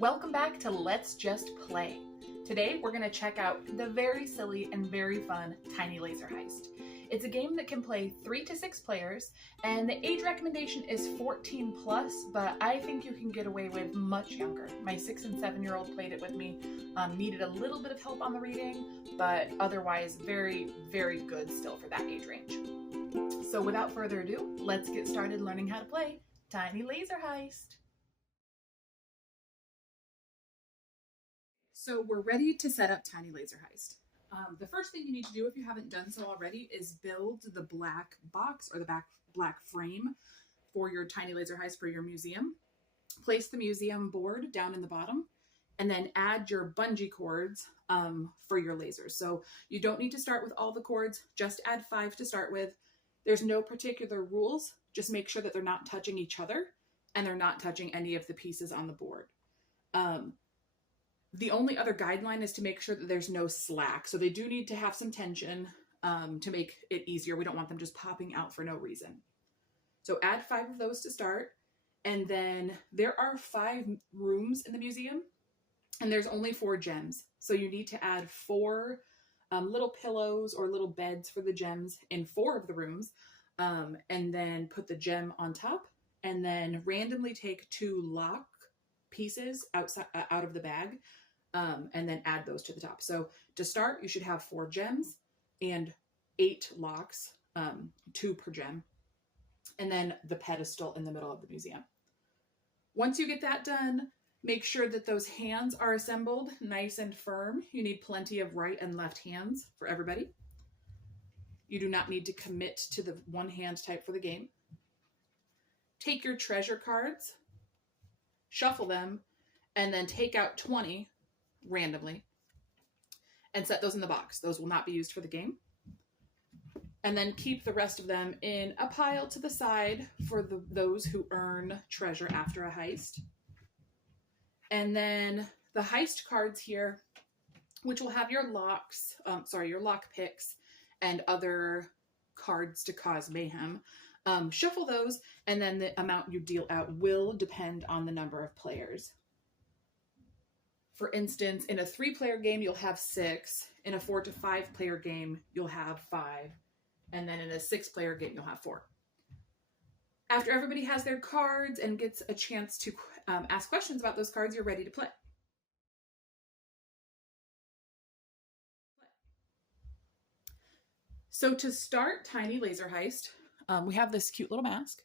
Welcome back to Let's Just Play. Today we're going to check out the very silly and very fun Tiny Laser Heist. It's a game that can play 3 to 6 players, and the age recommendation is 14 plus, but I think you can get away with much younger. My 6 and 7-year-old played it with me, needed a little bit of help on the reading, but otherwise very, very good still for that age range. So without further ado, let's get started learning how to play Tiny Laser Heist. So we're ready to set up Tiny Laser Heist. The first thing you need to do, if you haven't done so already, is build the black box or the black frame for your Tiny Laser Heist for your museum. Place the museum board down in the bottom, and then add your bungee cords for your lasers. So you don't need to start with all the cords, just add 5 to start with. There's no particular rules, just make sure that they're not touching each other and they're not touching any of the pieces on the board. The only other guideline is to make sure that there's no slack. So they do need to have some tension to make it easier. We don't want them just popping out for no reason. So add 5 of those to start. And then there are 5 rooms in the museum and there's only 4 gems. So you need to add 4 little pillows or little beds for the gems in 4 of the rooms. And then put the gem on top and then randomly take 2 lock pieces out of the bag and then add those to the top. So to start, you should have 4 gems and 8 locks, 2 per gem, and then the pedestal in the middle of the museum. Once you get that done, make sure that those hands are assembled nice and firm. You need plenty of right and left hands for everybody. You do not need to commit to the one hand type for the game. Take your treasure cards, shuffle them, and then take out 20 randomly and set those in the box. Those will not be used for the game. And then keep the rest of them in a pile to the side for those who earn treasure after a heist. And then the heist cards here, which will have your locks, your lock picks and other cards to cause mayhem. Shuffle those, and then the amount you deal out will depend on the number of players. For instance, in a 3-player game, you'll have 6. In a 4 to 5 player game, you'll have 5. And then in a 6-player game, you'll have 4. After everybody has their cards and gets a chance to ask questions about those cards, you're ready to play. So to start Tiny Laser Heist, we have this cute little mask.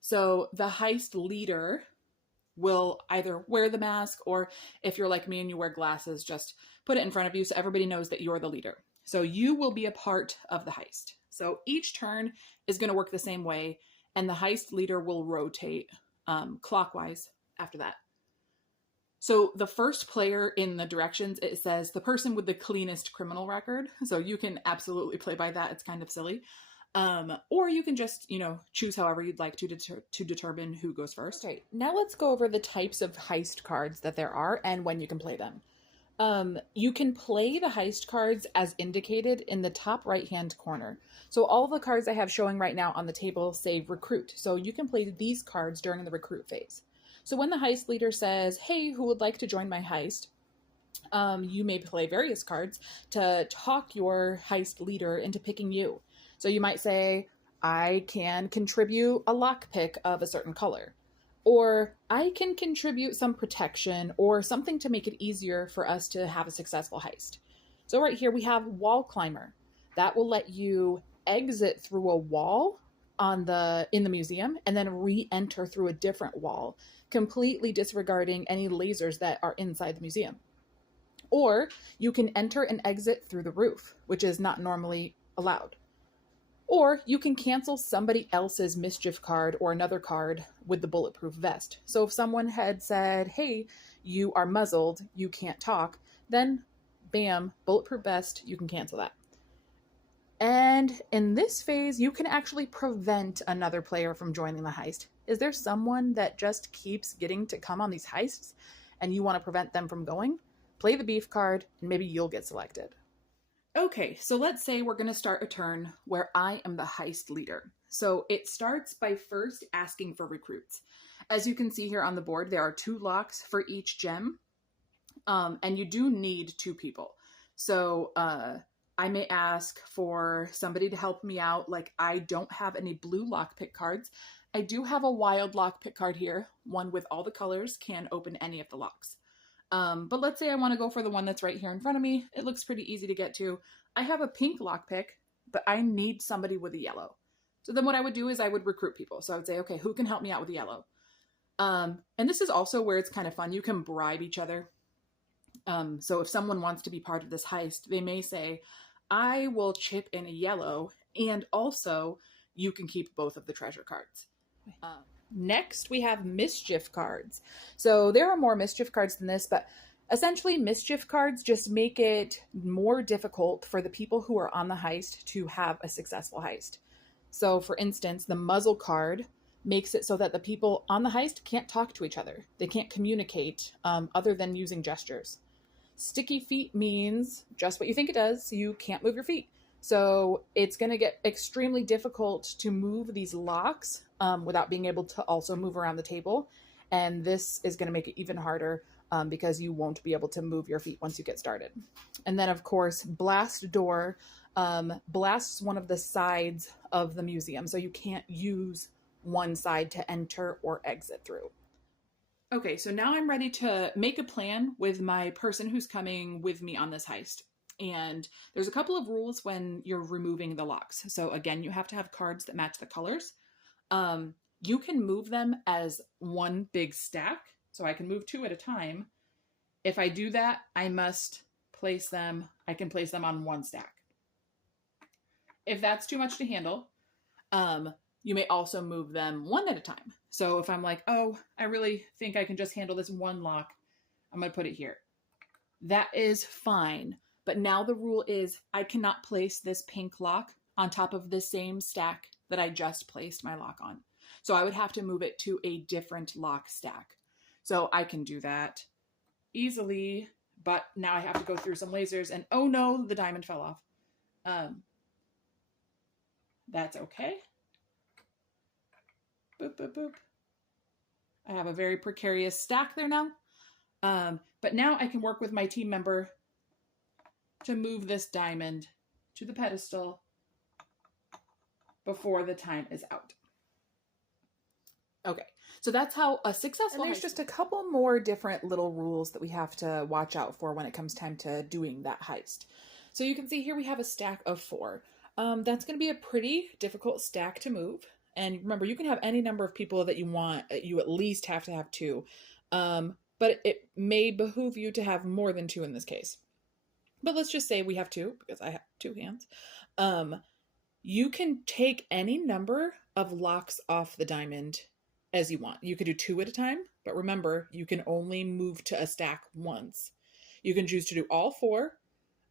So the heist leader will either wear the mask, or if you're like me and you wear glasses, just put it in front of you so everybody knows that you're the leader. So you will be a part of the heist. So each turn is going to work the same way, and the heist leader will rotate clockwise after that. So the first player in the directions, it says the person with the cleanest criminal record. So you can absolutely play by that. It's kind of silly. Or you can just, choose however you'd like to determine who goes first. Okay, now let's go over the types of heist cards that there are and when you can play them. You can play the heist cards as indicated in the top right-hand corner. So all the cards I have showing right now on the table say recruit. So you can play these cards during the recruit phase. So when the heist leader says, hey, who would like to join my heist? You may play various cards to talk your heist leader into picking you. So you might say, I can contribute a lockpick of a certain color, or I can contribute some protection or something to make it easier for us to have a successful heist. So right here we have wall climber. That will let you exit through a wall in the museum and then re-enter through a different wall, completely disregarding any lasers that are inside the museum. Or you can enter and exit through the roof, which is not normally allowed. Or you can cancel somebody else's mischief card or another card with the bulletproof vest. So if someone had said, hey, you are muzzled, you can't talk, then bam, bulletproof vest, you can cancel that. And in this phase, you can actually prevent another player from joining the heist. Is there someone that just keeps getting to come on these heists and you want to prevent them from going? Play the beef card and maybe you'll get selected. Okay, so let's say we're going to start a turn where I am the heist leader. So it starts by first asking for recruits. As you can see here on the board, there are 2 locks for each gem, and you do need 2 people. So I may ask for somebody to help me out. Like, I don't have any blue lockpick cards. I do have a wild lockpick card here. One with all the colors can open any of the locks. But let's say I want to go for the one that's right here in front of me. It looks pretty easy to get to. I have a pink lockpick, but I need somebody with a yellow. So then what I would do is I would recruit people. So I would say, okay, who can help me out with yellow? And this is also where it's kind of fun. You can bribe each other. So if someone wants to be part of this heist, they may say, I will chip in a yellow, and also you can keep both of the treasure cards. Next, we have mischief cards. So there are more mischief cards than this, but essentially mischief cards just make it more difficult for the people who are on the heist to have a successful heist. So for instance, the muzzle card makes it so that the people on the heist can't talk to each other. They can't communicate other than using gestures. Sticky feet means just what you think it does. You can't move your feet. So it's going to get extremely difficult to move these locks without being able to also move around the table. And this is going to make it even harder because you won't be able to move your feet once you get started. And then, of course, blast door blasts one of the sides of the museum. So you can't use one side to enter or exit through. Okay, so now I'm ready to make a plan with my person who's coming with me on this heist. And there's a couple of rules when you're removing the locks. So again, you have to have cards that match the colors. You can move them as one big stack. So I can move 2 at a time. If I do that, I must place them, I can place them on one stack. If that's too much to handle, you may also move them 1 at a time. So if I'm like, oh, I really think I can just handle this one lock, I'm going to put it here. That is fine. But now the rule is I cannot place this pink lock on top of the same stack that I just placed my lock on. So I would have to move it to a different lock stack. So I can do that easily, but now I have to go through some lasers and oh no, the diamond fell off. That's okay. Boop, boop, boop. I have a very precarious stack there now. But now I can work with my team member to move this diamond to the pedestal before the time is out. Okay, so that's how a successful heist. And there's just a couple more different little rules that we have to watch out for when it comes time to doing that heist. So you can see here we have a stack of 4. That's going to be a pretty difficult stack to move. And remember, you can have any number of people that you want. You at least have to have 2. But it may behoove you to have more than 2 in this case. But let's just say we have 2 because I have 2 hands. You can take any number of locks off the diamond as you want. You could do 2 at a time, but remember, you can only move to a stack once. You can choose to do all 4,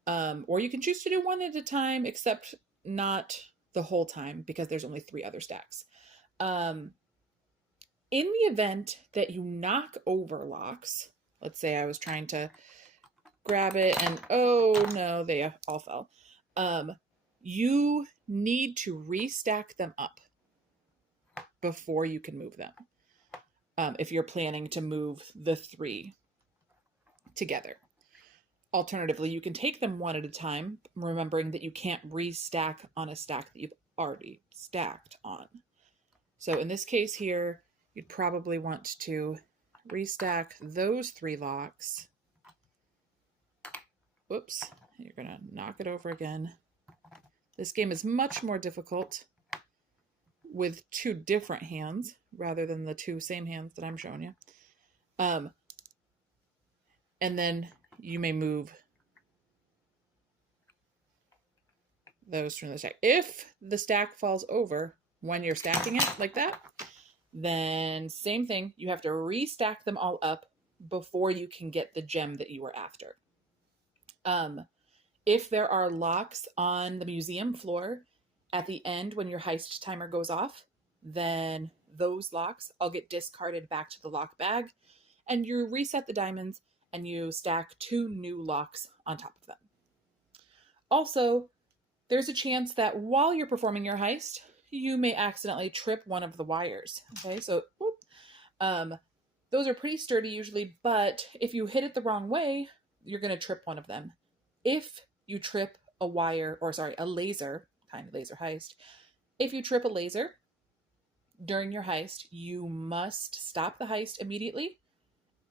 or you can choose to do 1 at a time, except not the whole time because there's only 3 other stacks. In the event that you knock over locks, let's say I was trying to grab it and oh no, they all fell. You need to restack them up before you can move them. If you're planning to move the 3 together. Alternatively, you can take them 1 at a time, remembering that you can't restack on a stack that you've already stacked on. So in this case here, you'd probably want to restack those 3 locks. Whoops, you're gonna knock it over again. This game is much more difficult with 2 different hands rather than the 2 same hands that I'm showing you. And then you may move those from the stack. If the stack falls over when you're stacking it like that, then same thing. You have to restack them all up before you can get the gem that you were after. If there are locks on the museum floor at the end when your heist timer goes off, then those locks all get discarded back to the lock bag and you reset the diamonds and you stack 2 new locks on top of them. Also, there's a chance that while you're performing your heist, you may accidentally trip one of the wires. Okay, so Those are pretty sturdy usually, but if you hit it the wrong way, you're going to trip one of them. If you trip a wire, or sorry, a laser, Tiny Laser Heist, if you trip a laser during your heist, you must stop the heist immediately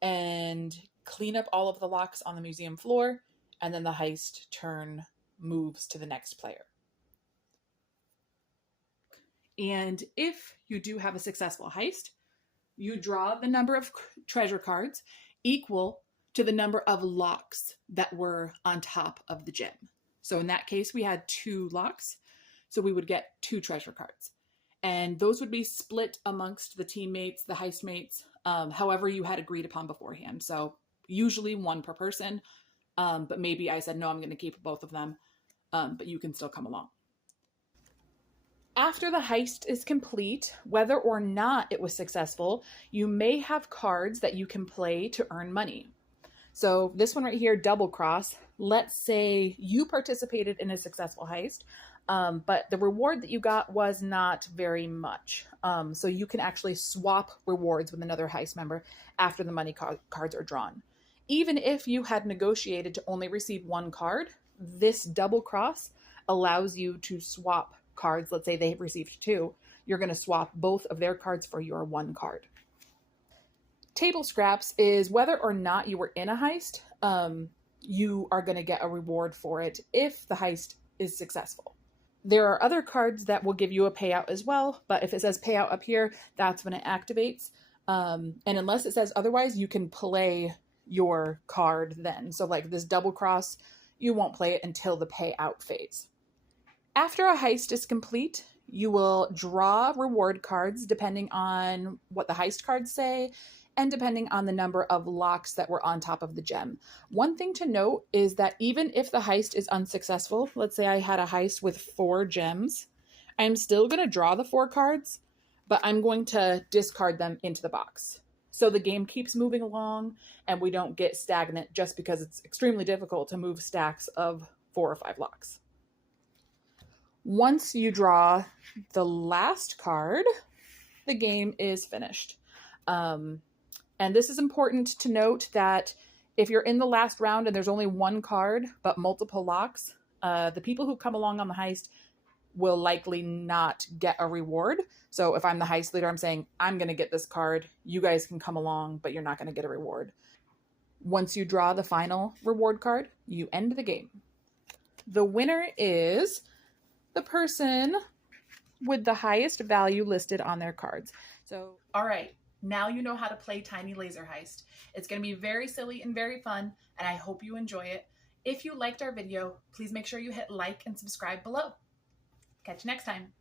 and clean up all of the locks on the museum floor, and then the heist turn moves to the next player. And if you do have a successful heist, you draw the number of treasure cards equal to the number of locks that were on top of the gem. So in that case, we had 2 locks, so we would get 2 treasure cards. And those would be split amongst the teammates, the heist mates, however you had agreed upon beforehand. So usually 1 per person, but maybe I said, no, I'm going to keep both of them, but you can still come along. After the heist is complete, whether or not it was successful, you may have cards that you can play to earn money. So this one right here, Double Cross, let's say you participated in a successful heist, but the reward that you got was not very much. So you can actually swap rewards with another heist member after the money cards are drawn. Even if you had negotiated to only receive 1 card, this Double Cross allows you to swap cards. Let's say they received 2. You're going to swap both of their cards for your 1 card. Table scraps is whether or not you were in a heist, you are going to get a reward for it if the heist is successful. There are other cards that will give you a payout as well, but if it says payout up here, that's when it activates. And unless it says otherwise, you can play your card then. So like this Double Cross, you won't play it until the payout phase. After a heist is complete, you will draw reward cards depending on what the heist cards say and depending on the number of locks that were on top of the gem. One thing to note is that even if the heist is unsuccessful, let's say I had a heist with 4 gems, I'm still going to draw the 4 cards, but I'm going to discard them into the box. So the game keeps moving along and we don't get stagnant just because it's extremely difficult to move stacks of 4 or 5 locks. Once you draw the last card, the game is finished. And this is important to note that if you're in the last round and there's only 1 card but multiple locks, the people who come along on the heist will likely not get a reward. So if I'm the heist leader, I'm saying, I'm going to get this card. You guys can come along, but you're not going to get a reward. Once you draw the final reward card, you end the game. The winner is the person with the highest value listed on their cards. So, all right, now you know how to play Tiny Laser Heist. It's going to be very silly and very fun, and I hope you enjoy it. If you liked our video, please make sure you hit like and subscribe below. Catch you next time.